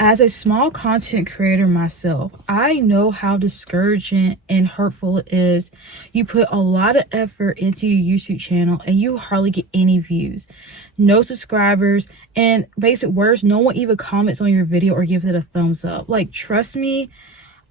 As a small content creator myself, I know how discouraging and hurtful it is. You put a lot of effort into your YouTube channel and you hardly get any views, no subscribers, and basic words, no one even comments on your video or gives it a thumbs up. Like, trust me,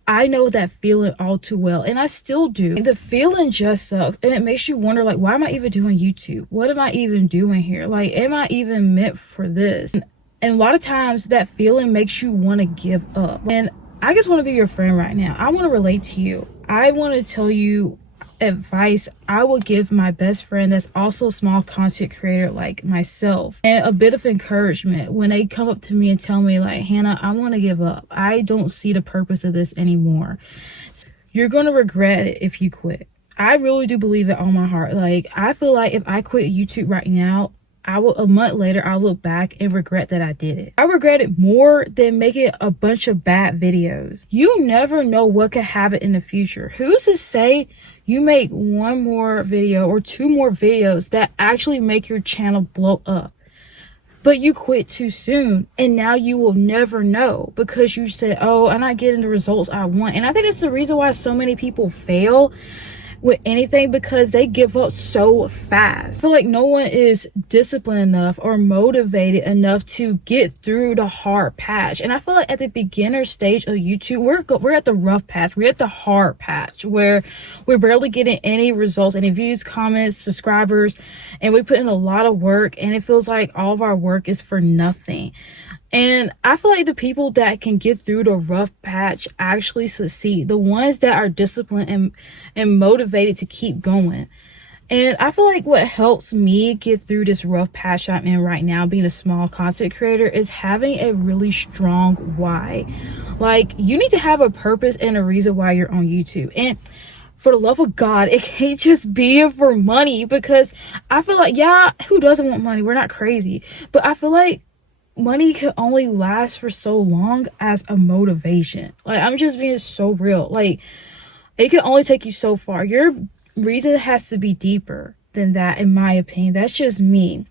I know that feeling all too well, and I still do. The feeling just sucks, and it makes you wonder, like, why am I even doing YouTube? What am I even doing here? Like, am I even meant for this? And a lot of times that feeling makes you want to give up. And I just want to be your friend right now. I want to relate to you. I want to tell you advice I will give my best friend that's also a small content creator like myself, and a bit of encouragement when they come up to me and tell me, like, Hannah, I want to give up. I don't see the purpose of this anymore. You're going to regret it if you quit. I really do believe it on my heart. Like, I feel like if I quit YouTube right now, a month later, I'll look back and regret that I did it. I regret it more than making a bunch of bad videos. You never know what could happen in the future. Who's to say you make one more video or two more videos that actually make your channel blow up, but you quit too soon, and now you will never know because you said, oh, I'm not getting the results I want. And I think that's the reason why so many people fail with anything, because they give up so fast. I feel like no one is disciplined enough or motivated enough to get through the hard patch. And I feel like at the beginner stage of YouTube, we're at the rough patch. We're at the hard patch where we're barely getting any results, any views, comments, subscribers, and we put in a lot of work, and it feels like all of our work is for nothing. And I feel like the people that can get through the rough patch actually succeed. The ones that are disciplined and motivated to keep going. And I feel like what helps me get through this rough patch I'm in right now, being a small content creator, is having a really strong why. Like, you need to have a purpose and a reason why you're on YouTube. And for the love of God, it can't just be for money, because I feel like, yeah, who doesn't want money? We're not crazy. But I feel like money can only last for so long as a motivation. Like, I'm just being so real. Like, it can only take you so far. Your reason has to be deeper than that, in my opinion. That's just me.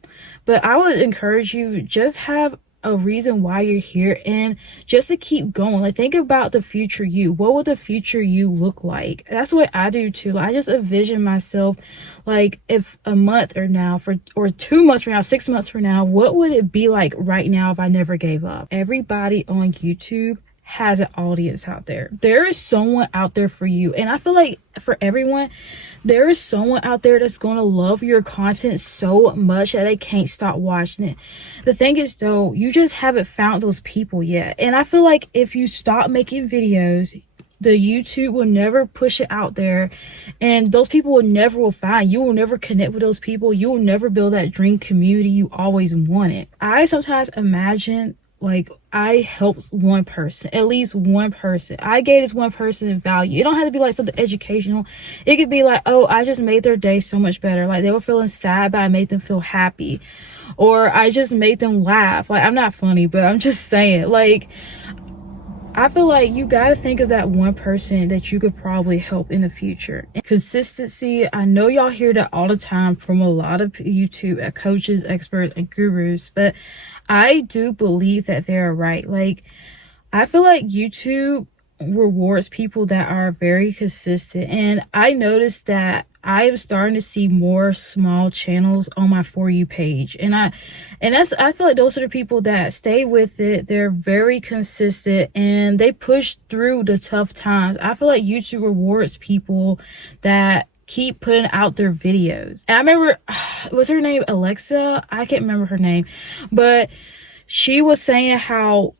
But I would encourage you, just have a reason why you're here, and just to keep going. Like, think about the future you. What would the future you look like? That's what I do too. Like, I just envision myself, like, if a month or now, or 2 months from now, 6 months from now, what would it be like right now if I never gave up? Everybody on YouTube has an audience out there. There is someone out there for you. And I feel like for everyone, there is someone out there that's going to love your content so much that they can't stop watching it. The thing is, though, you just haven't found those people yet. And I feel like if you stop making videos, the YouTube will never push it out there, and those people will find you. Will never connect with those people. You will never build that dream community you always wanted. I sometimes imagine, like, I helped one person, at least one person. I gave this one person value. It don't have to be like something educational. It could be like, oh, I just made their day so much better. Like, they were feeling sad, but I made them feel happy. Or I just made them laugh. Like, I'm not funny, but I'm just saying, like, I feel like you got to think of that one person that you could probably help in the future. And consistency, I know y'all hear that all the time from a lot of YouTube coaches, experts, and gurus, but I do believe that they're right. Like, I feel like YouTube rewards people that are very consistent, and I noticed that I am starting to see more small channels on my For You page, and I feel like those are the people that stay with it. They're very consistent and they push through the tough times. I feel like YouTube rewards people that keep putting out their videos. And I remember, was her name Alexa? I can't remember her name, but she was saying how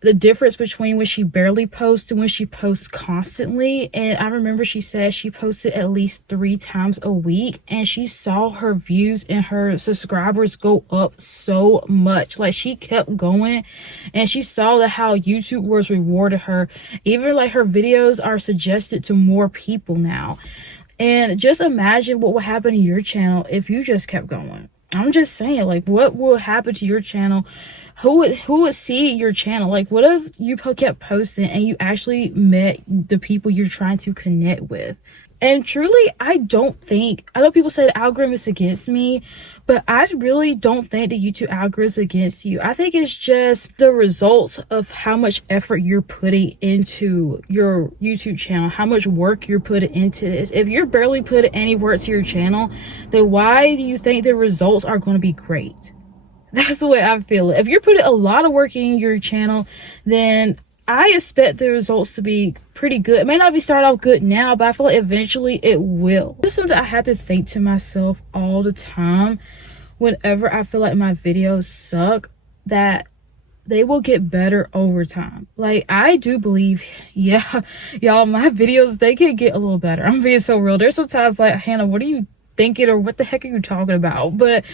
the difference between when she barely posts and when she posts constantly. And I remember she said she posted at least 3 times a week, and she saw her views and her subscribers go up so much. Like, she kept going, and she saw that how YouTube was rewarded her. Even like her videos are suggested to more people now. And just imagine what would happen to your channel if you just kept going. I'm just saying, like, what will happen to your channel? Who would see your channel? Like, what if you kept posting and you actually met the people you're trying to connect with? And truly, I know people say the algorithm is against me, but I really don't think the YouTube algorithm is against you. I think it's just the results of how much effort you're putting into your YouTube channel, how much work you're putting into this. If you're barely putting any work to your channel, then why do you think the results are going to be great? That's the way I feel. If you're putting a lot of work in your channel, then I expect the results to be pretty good. It may not be start off good now, but I feel like eventually it will. This is something I have to think to myself all the time whenever I feel like my videos suck, that they will get better over time. Like, I do believe, yeah, y'all, my videos, they can get a little better. I'm being so real. There's sometimes like, Hannah, what are you thinking, or what the heck are you talking about? But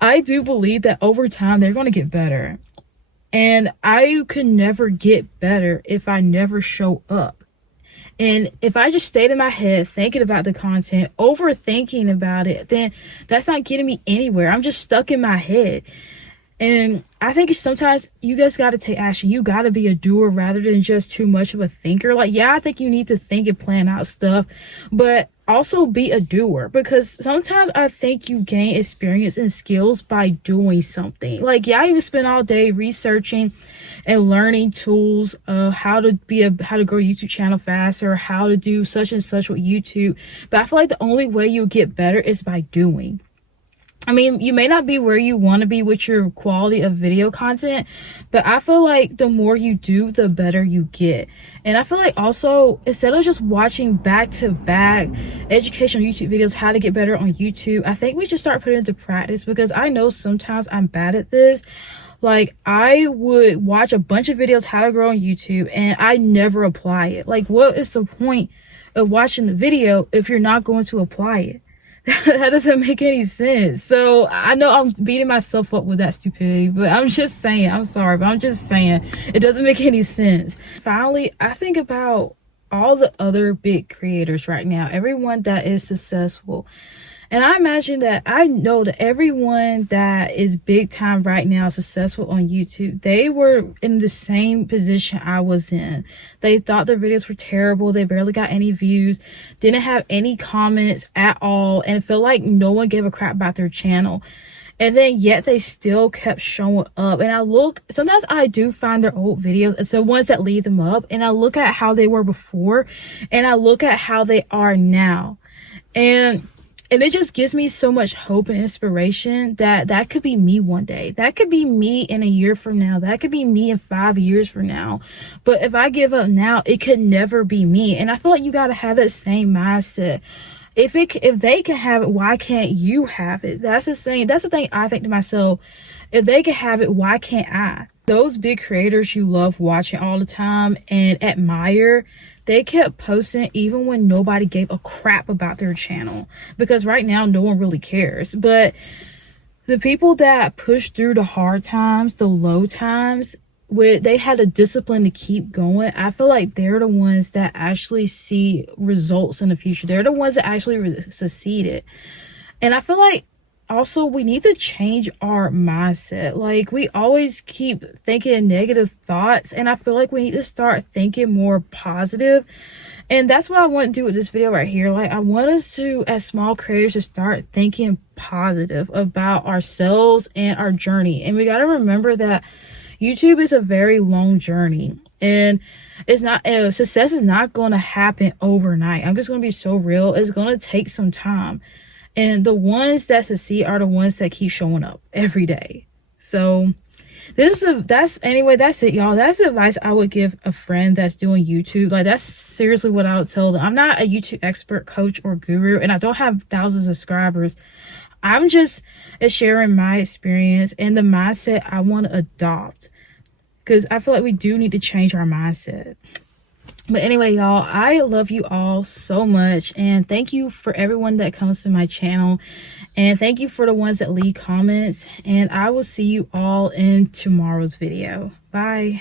I do believe that over time they're going to get better. And I could never get better if I never show up. And if I just stayed in my head thinking about the content, overthinking about it, then that's not getting me anywhere. I'm just stuck in my head. And I think sometimes you guys got to take action. You got to be a doer rather than just too much of a thinker. Like, yeah, I think you need to think and plan out stuff, but also be a doer, because sometimes I think you gain experience and skills by doing something. Like, yeah, you spend all day researching and learning tools of how to grow a YouTube channel faster, how to do such and such with YouTube. But I feel like the only way you get better is by doing. I mean, you may not be where you want to be with your quality of video content, but I feel like the more you do, the better you get. And I feel like also, instead of just watching back-to-back educational YouTube videos, how to get better on YouTube, I think we should start putting into practice, because I know sometimes I'm bad at this. Like, I would watch a bunch of videos how to grow on YouTube and I never apply it. Like, what is the point of watching the video if you're not going to apply it? That doesn't make any sense. So I know I'm beating myself up with that stupidity, but I'm just saying, I'm sorry, but I'm just saying it doesn't make any sense. Finally, I think about all the other big creators right now, everyone that is successful. And I imagine that I know that everyone that is big time right now, successful on YouTube, they were in the same position I was in. They thought their videos were terrible. They barely got any views, didn't have any comments at all, and felt like no one gave a crap about their channel. And then yet they still kept showing up. And sometimes I do find their old videos. It's the ones that lead them up. And I look at how they were before and I look at how they are now. And it just gives me so much hope and inspiration that could be me one day. That could be me in a year from now. That could be me in 5 years from now. But if I give up now, it could never be me. And I feel like you got to have that same mindset. If they can have it, why can't you have it? That's the thing I think to myself. If they can have it, why can't I? Those big creators you love watching all the time and admire, they kept posting even when nobody gave a crap about their channel, because right now no one really cares. But the people that push through the hard times, the low times, where they had a discipline to keep going, I feel like they're the ones that actually see results in the future. They're the ones that actually succeeded. And I feel like also we need to change our mindset. Like, we always keep thinking negative thoughts, and I feel like we need to start thinking more positive. And that's what I want to do with this video right here. Like, I want us to, as small creators, to start thinking positive about ourselves and our journey. And we got to remember that YouTube is a very long journey, and success is not going to happen overnight. I'm just going to be so real. It's going to take some time. And the ones that succeed are the ones that keep showing up every day. So that's it, y'all. That's the advice I would give a friend that's doing YouTube. Like, that's seriously what I would tell them. I'm not a YouTube expert, coach, or guru, and I don't have thousands of subscribers. I'm just sharing my experience and the mindset I want to adopt, because I feel like we do need to change our mindset. But anyway, y'all, I love you all so much, and thank you for everyone that comes to my channel, and thank you for the ones that leave comments, and I will see you all in tomorrow's video. Bye.